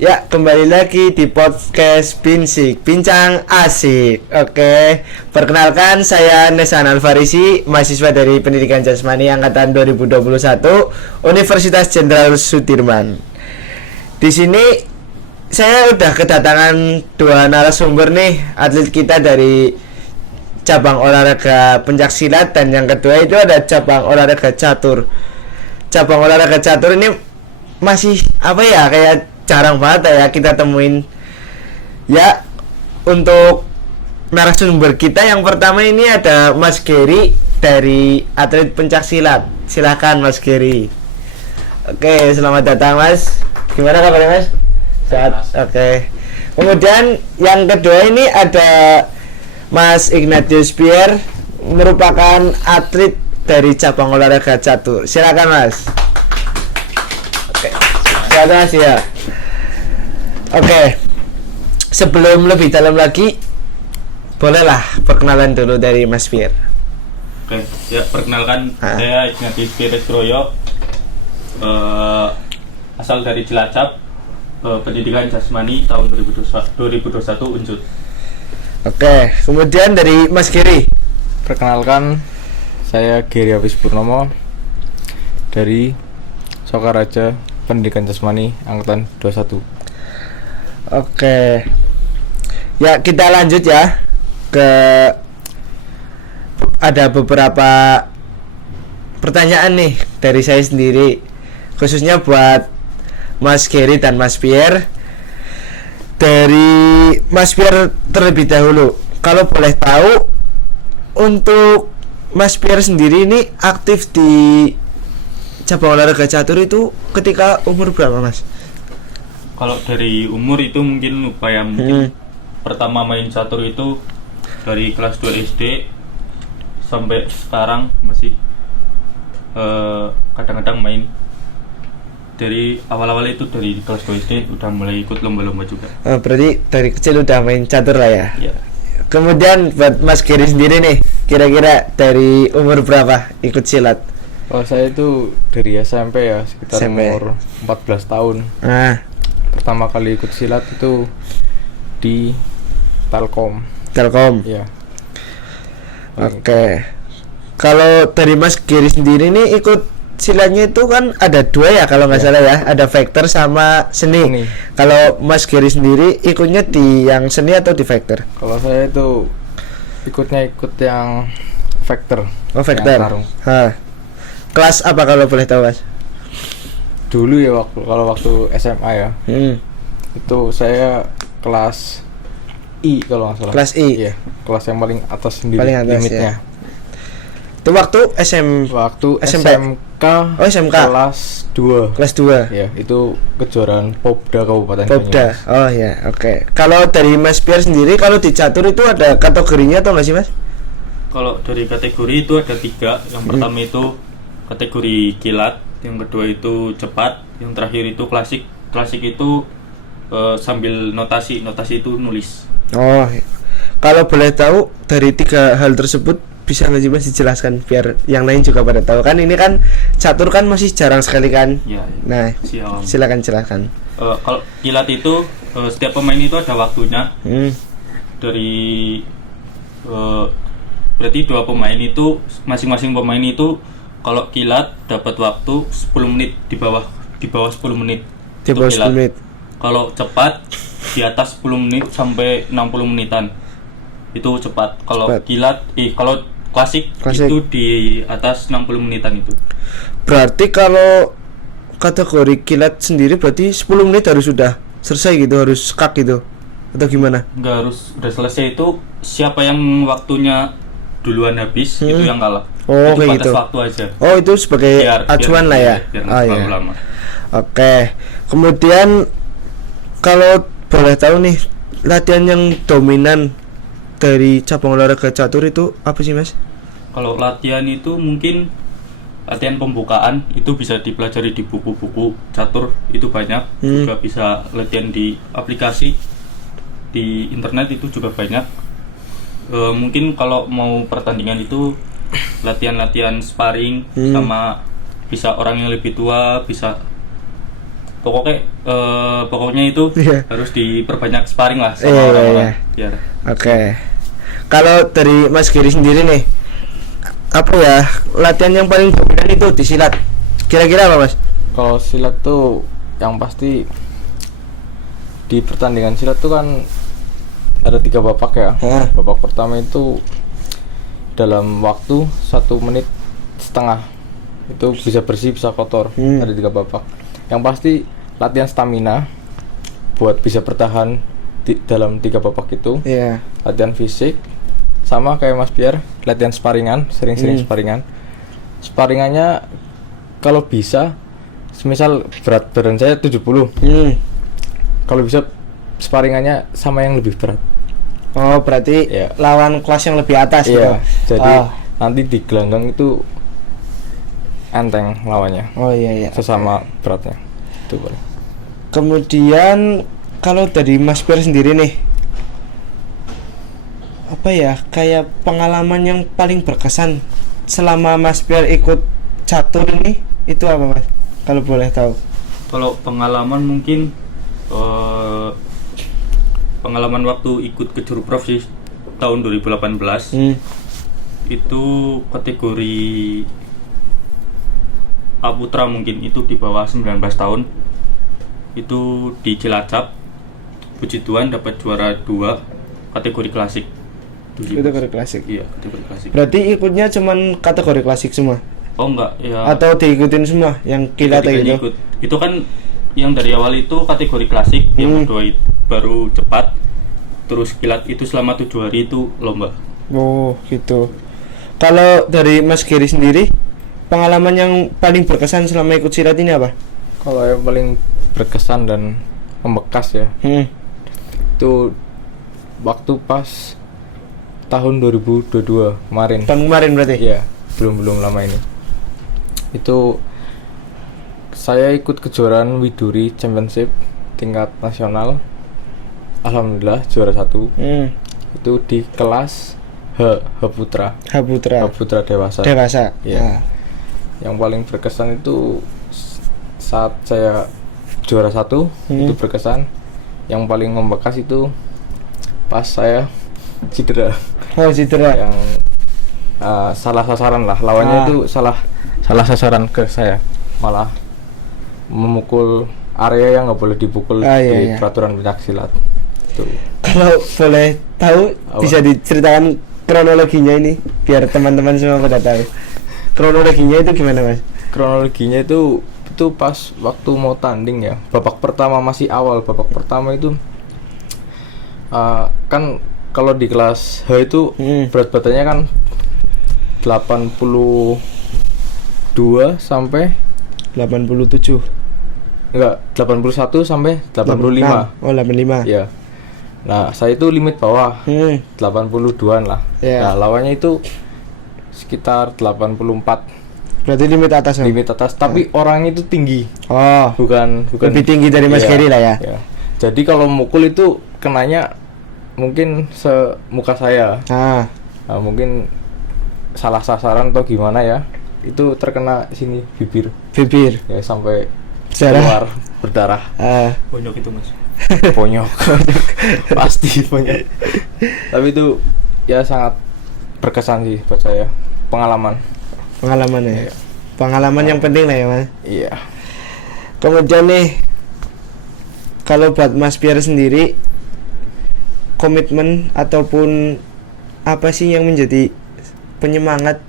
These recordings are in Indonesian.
Ya, kembali lagi di podcast Bincang Asik. Oke, perkenalkan saya Nesan Alfarisi, mahasiswa dari Pendidikan Jasmani angkatan 2021 Universitas Jenderal Sudirman. Di sini saya udah kedatangan dua narasumber nih, atlet kita dari cabang olahraga pencaksilat, dan yang kedua itu ada cabang olahraga catur. Cabang olahraga catur ini masih apa ya, kayak jarang banget ya kita temuin. Ya, untuk narasumber kita yang pertama ini ada Mas Geri dari atlet pencaksilat. Silakan Mas Geri. Oke, selamat datang Mas. Gimana kabarnya Mas? Sehat. Oke. Kemudian yang kedua ini ada Mas Ignatius Pierre, merupakan atlet dari cabang olahraga catur. Silakan Mas. Oke. Silakan Mas ya. Oke, sebelum lebih dalam lagi, bolehlah perkenalan dulu dari Mas Pierre. Oke, ya perkenalkan, saya Ignatius Pierre Stroyo, asal dari Cilacap, pendidikan jasmani tahun 2021 Unsur. Oke, kemudian dari Mas Giri. Perkenalkan, saya Giri Hafiz Purnomo dari Sokaraja Pendidikan Jasmani angkatan 21. Oke, ya kita lanjut ya ke, ada beberapa pertanyaan nih dari saya sendiri, khususnya buat Mas Geri dan Mas Pierre. Dari Mas Pierre terlebih dahulu, kalau boleh tahu, untuk Mas Pierre sendiri ini aktif di cabang olahraga catur itu ketika umur berapa Mas? Kalau dari umur itu mungkin pertama main catur itu dari kelas 2 SD sampai sekarang masih kadang-kadang main. Dari awal-awal itu dari kelas 2 SD udah mulai ikut lomba-lomba juga. Berarti dari kecil udah main catur lah ya? Ya. Kemudian buat Mas Giri sendiri nih, kira-kira dari umur berapa ikut silat? Kalau saya itu dari SMP ya, sekitar SMP. umur 14 tahun. Pertama kali ikut silat itu di Telkom. Ya. Oke. Kalau dari Mas Giri sendiri nih, ikut silatnya itu kan ada dua ya kalau nggak salah ya, ada vector sama seni. Kalau Mas Giri sendiri ikutnya di yang seni atau di vector? Kalau saya itu ikut yang vector. Oh, vector. Kelas apa kalau boleh tahu Mas? Dulu ya, waktu SMA ya, itu saya kelas I kalau nggak salah. Kelas I. Iya, kelas yang paling atas sendiri, paling atas, limitnya. Ya. Itu waktu SMP. SMK. Oh, SMK. Kelas 2. Kelas 2. Ya, itu kejuaraan Popda Kabupaten Popda. Banyumas. Oh ya, oke. Kalau dari Mas Pierre sendiri, kalau di catur itu ada kategorinya atau nggak sih Mas? Kalau dari kategori itu ada 3. Yang pertama itu kategori kilat, yang kedua itu cepat, yang terakhir itu klasik. Klasik itu sambil notasi itu nulis. Oh, kalau boleh tahu dari 3 hal tersebut, bisa nggak sih Mas dijelaskan biar yang lain juga pada tahu? Kan ini kan catur kan masih jarang sekali kan. Ya, Nah, silakan. Kalau kilat itu setiap pemain itu ada waktunya. Dari berarti 2 pemain itu, masing-masing pemain itu kalau kilat dapat waktu 10 menit, di bawah 10 menit. Di bawah 10 menit. Kalau cepat di atas 10 menit sampai 60 menitan. Itu cepat. Kalau kilat kalau klasik itu di atas 60 menitan itu. Berarti kalau kategori kilat sendiri berarti 10 menit harus sudah selesai gitu, harus skak gitu atau gimana? Enggak harus udah selesai, itu siapa yang waktunya duluan habis itu yang kalah. Oh, itu kayak batas gitu. Waktu aja. Oh, itu sebagai acuan lah ya. Oh ya. Lama. Oke. Kemudian kalau boleh tahu nih, latihan yang dominan dari cabang olahraga catur itu apa sih Mas? Kalau latihan itu mungkin latihan pembukaan, itu bisa dipelajari di buku-buku catur, itu banyak. Juga bisa latihan di aplikasi di internet, itu juga banyak. Mungkin kalau mau pertandingan itu latihan-latihan sparring sama bisa orang yang lebih tua, bisa pokoknya itu Iya. harus diperbanyak sparring lah sama Iya, orang-orang iya. biar Oke. Kalau dari Mas Giri sendiri nih, apa ya latihan yang paling dominan itu di silat? Kira-kira apa, Mas? Kalau silat tuh yang pasti di pertandingan silat tuh kan ada 3 babak ya. Babak pertama itu dalam waktu 1,5 menit itu bisa bersih bisa kotor. Ada 3 babak. Yang pasti latihan stamina buat bisa bertahan dalam 3 babak itu. Iya. Latihan fisik sama kayak Mas Pierre, latihan sparingan, sering-sering sparingan. Sparingannya kalau bisa, semisal berat badan saya 70, kalau bisa sparingannya sama yang lebih berat. Oh, berarti Iya. lawan kelas yang lebih atas gitu. Iya, jadi Oh. nanti di gelanggang itu enteng lawannya, Oh iya iya. sesama beratnya. Itu boleh. Kemudian kalau dari Mas Pierre sendiri nih, apa ya kayak pengalaman yang paling berkesan selama Mas Pierre ikut catur ini itu apa, Mas? Kalau boleh tahu. kalau pengalaman mungkin pengalaman waktu ikut ke Juruprof sih tahun 2018 itu kategori A Putra mungkin itu di bawah 19 tahun itu di Cilacap. Puji Tuhan dapat juara 2 kategori klasik. Kategori klasik. Iya, kategori klasik. Berarti ikutnya cuman kategori klasik semua Oh enggak ya. atau diikutin semua yang kilat Tiga-tiganya gitu? ikut. Itu kan yang dari awal itu kategori klasik, yang kedua itu baru cepat. Terus kilat itu selama 7 hari itu lomba. Oh, gitu. Kalau dari Mas Giri sendiri, pengalaman yang paling berkesan selama ikut silat ini apa? Kalau yang paling berkesan dan membekas ya, itu waktu pas tahun 2022 kemarin. Tahun kemarin berarti? Iya, belum lama ini. Itu saya ikut kejuaraan Widuri Championship tingkat nasional. Alhamdulillah juara 1. Itu di kelas H Putra. H Putra. H Putra dewasa. Dewasa. Iya. Yang paling berkesan itu saat saya juara 1 itu berkesan. Yang paling membekas itu pas saya cedera. Oh, cedera. Yang salah sasaran lah, lawannya itu salah sasaran ke saya, malah memukul area yang nggak boleh dipukul di peraturan pencaksilat. Tuh. Kalau boleh tahu bisa diceritakan kronologinya ini biar teman-teman semua pada tahu. Kronologinya itu gimana, Mas? Kronologinya itu pas waktu mau tanding ya. Babak pertama masih awal. Babak pertama itu kan kalau di kelas H itu berat badannya kan 82 sampai 87. Enggak, 81 sampai 85. Oh, 85. Iya. Nah, saya itu limit bawah. 82-an lah. Yeah. Nah, lawannya itu sekitar 84. Berarti limit atas. Limit atas, tapi orangnya itu tinggi. Oh. Bukan Lebih tinggi dari Mas Giri lah ya. Iya. Jadi kalau mukul itu kenanya mungkin semuka saya. Nah, mungkin salah sasaran atau gimana ya. Itu terkena sini bibir. Ya sampai keluar berdarah. Bonyok itu, Mas. Bonyok. Pasti bonyok. Tapi itu ya sangat berkesan sih buat saya. Pengalaman ya. Iya. Pengalaman yang penting lah ya, Mas. Iya. Kemudian nih, kalau buat Mas Pierre sendiri, komitmen ataupun apa sih yang menjadi penyemangat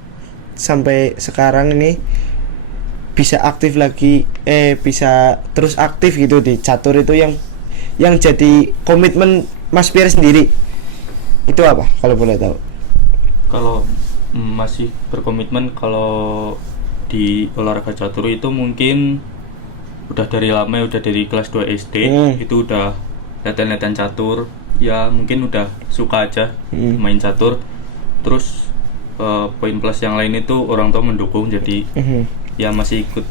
sampai sekarang ini bisa aktif lagi, bisa terus aktif gitu di catur itu, yang jadi komitmen Mas Pierre sendiri itu apa kalau boleh tahu? Kalau masih berkomitmen kalau di olahraga catur itu mungkin udah dari lama ya, udah dari kelas 2 SD itu udah latihan catur ya, mungkin udah suka aja main catur. Terus poin plus yang lain itu orang tua mendukung, jadi ya masih ikut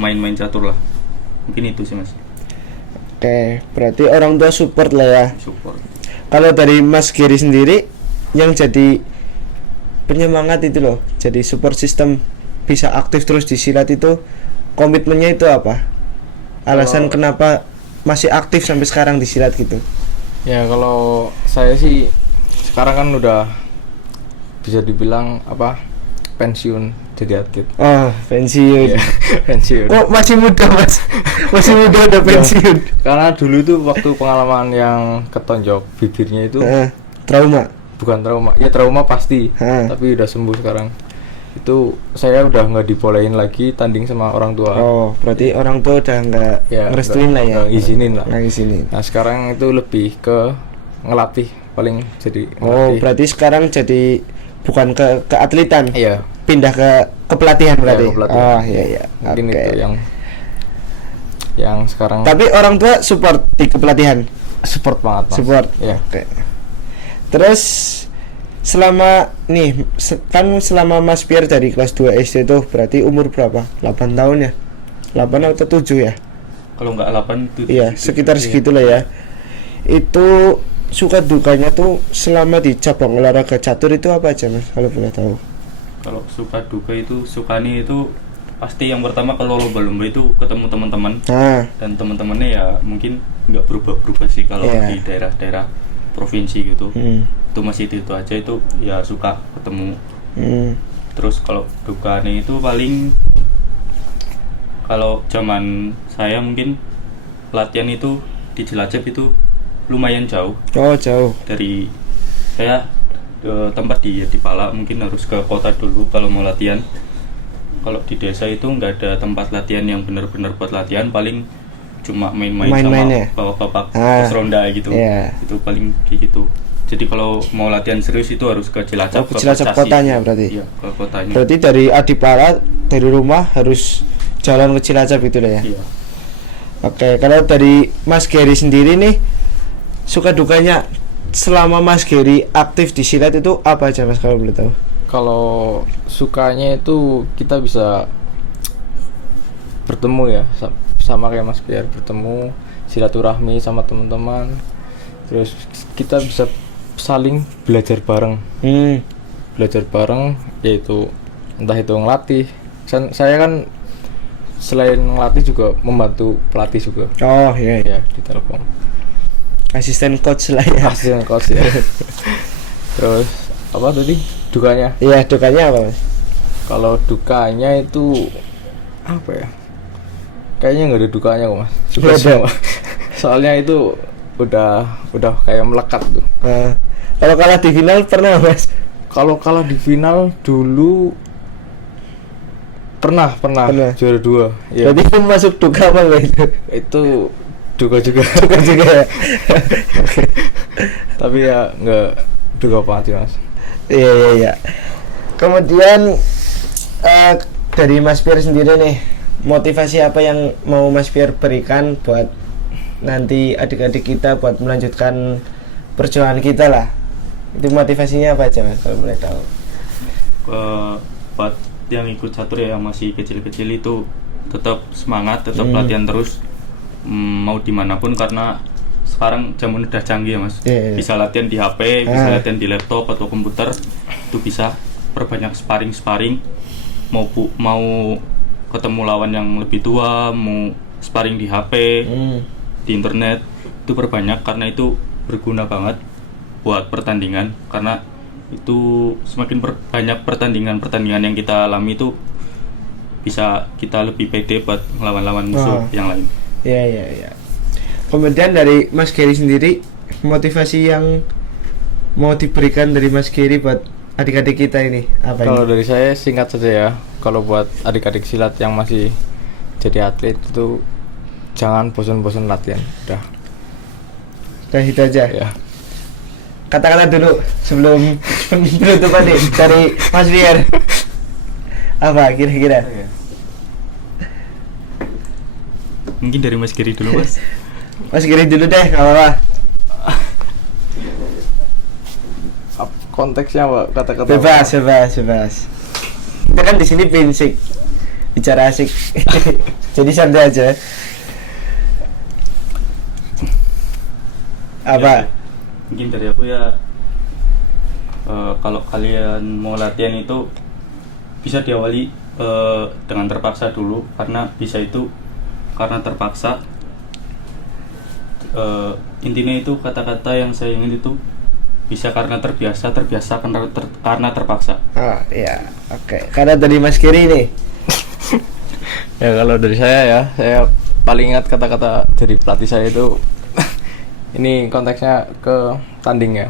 main-main catur lah, mungkin itu sih, Mas. Oke, berarti orang tua support lah ya. Support. Kalau dari Mas Giri sendiri yang jadi penyemangat itu loh, jadi support system bisa aktif terus di silat itu, komitmennya itu apa? alasan kenapa masih aktif sampai sekarang di silat gitu. Ya kalau saya sih sekarang kan udah bisa dibilang apa, pensiun jadi atlet. Oh, pensiun. Iya, pensiun. Kok masih muda Mas? Masih muda udah pensiun. Karena dulu itu waktu pengalaman yang ketonjok bibirnya itu Trauma. bukan trauma, ya trauma pasti, Heeh. tapi udah sembuh sekarang. Itu saya udah nggak dibolehin lagi tanding sama orang tua. Oh, berarti orang tua udah nggak Ya, ngerestuin lah ya. nggak ngizinin lah. Nggak ngizinin. Nah sekarang itu lebih ke ngelatih, paling jadi Oh, ngelatih. berarti sekarang jadi bukan ke keatletan, Iya, pindah ke pelatihan berarti. ke pelatihan. Oh, iya iya. mungkin Oke. itu yang sekarang Tapi orang tua support di kepelatihan. support banget, Mas. Support. Iya. Oke. Terus selama nih kan selama Mas Pierre dari kelas 2 SD tuh berarti umur berapa? 8 tahun ya? 8 atau 7 ya? Kalau nggak 8 itu Iya, sekitar segitulah ya. Itu suka dukanya tuh selama di cabang olahraga catur itu apa aja Mas kalau boleh tahu? Kalau suka duka itu, sukanya itu pasti yang pertama kalau lomba-lomba itu ketemu teman-teman, Nah, dan teman-temannya ya mungkin nggak berubah-berubah sih kalau Iya. di daerah-daerah provinsi gitu. Itu masih itu aja, itu ya suka ketemu. Terus kalau dukanya itu paling, kalau zaman saya mungkin latihan itu di Cilacap itu lumayan jauh oh jauh. dari saya, tempat di Pala, mungkin harus ke kota dulu kalau mau latihan. Kalau di desa itu nggak ada tempat latihan yang benar-benar buat latihan, paling cuma main-main Main-main sama ya? bapak-bapak Ah, pos ronda gitu. iya. Itu paling kayak gitu. Jadi kalau mau latihan serius itu harus ke Cilacap, Oh, ke Cilacap Pos Casi. kotanya berarti? Iya, ke kotanya. Berarti dari Adipara dari rumah harus jalan ke Cilacap gitu lah ya. Iya. Oke, kalau dari Mas Gary sendiri nih suka dukanya selama Mas Gary aktif di silat itu apa aja Mas kalau boleh tahu? Kalau sukanya itu kita bisa bertemu ya, sama kayak Mas Pierre, bertemu silaturahmi sama teman-teman. Terus kita bisa saling belajar bareng. Belajar bareng yaitu entah itu ngelatih. Saya kan selain ngelatih juga membantu pelatih juga. Oh iya, iya. Ya di Telkom. Asisten coach lah ya. Asisten coach ya. Terus apa tadi dukanya? Iya, dukanya apa Mas? Kalau dukanya itu apa ya? Kayaknya nggak ada dukanya kok Mas. Suka Nggak ada. semua. Soalnya itu udah kayak melekat tuh. Kalau kalah di final pernah Mas? Kalau kalah di final dulu pernah juara 2. Ya. Jadi itu masuk duka apa enggak itu? Itu duka juga. Duka juga ya. Tapi ya nggak duka banget sih Mas. Iya iya iya. Kemudian dari Mas Pierre sendiri nih, motivasi apa yang mau Mas Pierre berikan buat nanti adik-adik kita buat melanjutkan perjuangan kita lah? Itu motivasinya apa aja Mas kalau boleh tahu? Buat yang ikut catur ya, yang masih kecil-kecil itu tetap semangat, tetap latihan terus, mau dimanapun, karena sekarang zaman udah canggih ya Mas. Iya. Bisa latihan di HP, bisa latihan di laptop atau komputer, itu bisa perbanyak sparring, mau ketemu lawan yang lebih tua, mau sparring di HP, di internet, itu perbanyak, karena itu berguna banget buat pertandingan. Karena itu semakin banyak pertandingan yang kita alami, itu bisa kita lebih pede buat melawan musuh yang lain. Iya iya iya. Kemudian dari Mas Gary sendiri, motivasi yang mau diberikan dari Mas Gary buat adik-adik kita ini apa Kalau ini? dari saya singkat saja ya. Kalau buat adik-adik silat yang masih jadi atlet itu jangan bosan-bosan latihan. Udah. Udah itu aja. Ya. Kata-kata dulu sebelum penutupan nih dari Mas Pierre. Apa kira-kira? Mungkin dari Mas Giri dulu Mas. Mas Gary dulu deh, nggak apa-apa. Konteksnya apa? Kata-kata Bebas, apa? bebas. Kita kan di sini prinsip bicara asik. Jadi santai aja. Apa? Ya, mungkin dari aku ya, kalau kalian mau latihan itu bisa diawali dengan terpaksa dulu, karena bisa itu karena terpaksa. Intinya itu kata-kata yang saya ingin itu bisa karena terbiasa karena terpaksa. Oh iya, oke. Karena dari Mas Kiri nih. Ya kalau dari saya paling ingat kata-kata dari pelatih saya itu ini konteksnya ke tanding ya.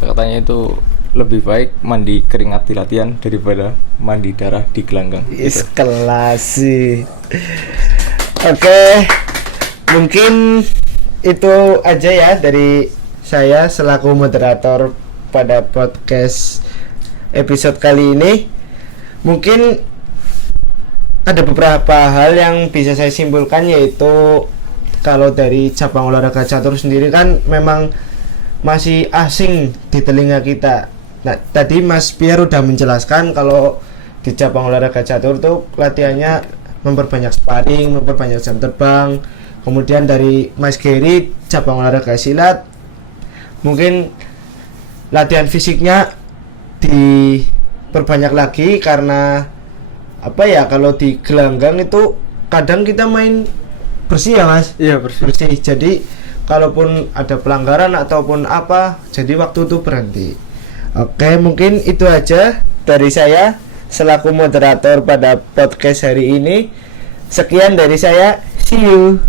Katanya itu lebih baik mandi keringat di latihan daripada mandi darah di gelanggang. Kelas sih. Oke. Mungkin itu aja ya dari saya selaku moderator pada podcast episode kali ini. Mungkin ada beberapa hal yang bisa saya simpulkan, yaitu kalau dari cabang olahraga catur sendiri kan memang masih asing di telinga kita. Nah, tadi Mas Pierre udah menjelaskan kalau di cabang olahraga catur tuh latihannya memperbanyak sparring, memperbanyak jam terbang. Kemudian dari Mas Gary cabang olahraga silat, mungkin latihan fisiknya diperbanyak lagi karena apa ya, kalau di gelanggang itu kadang kita main bersih ya Mas. Iya, bersih. Jadi kalaupun ada pelanggaran ataupun apa, jadi waktu itu berhenti. Oke, mungkin itu aja dari saya selaku moderator pada podcast hari ini. Sekian dari saya, see you.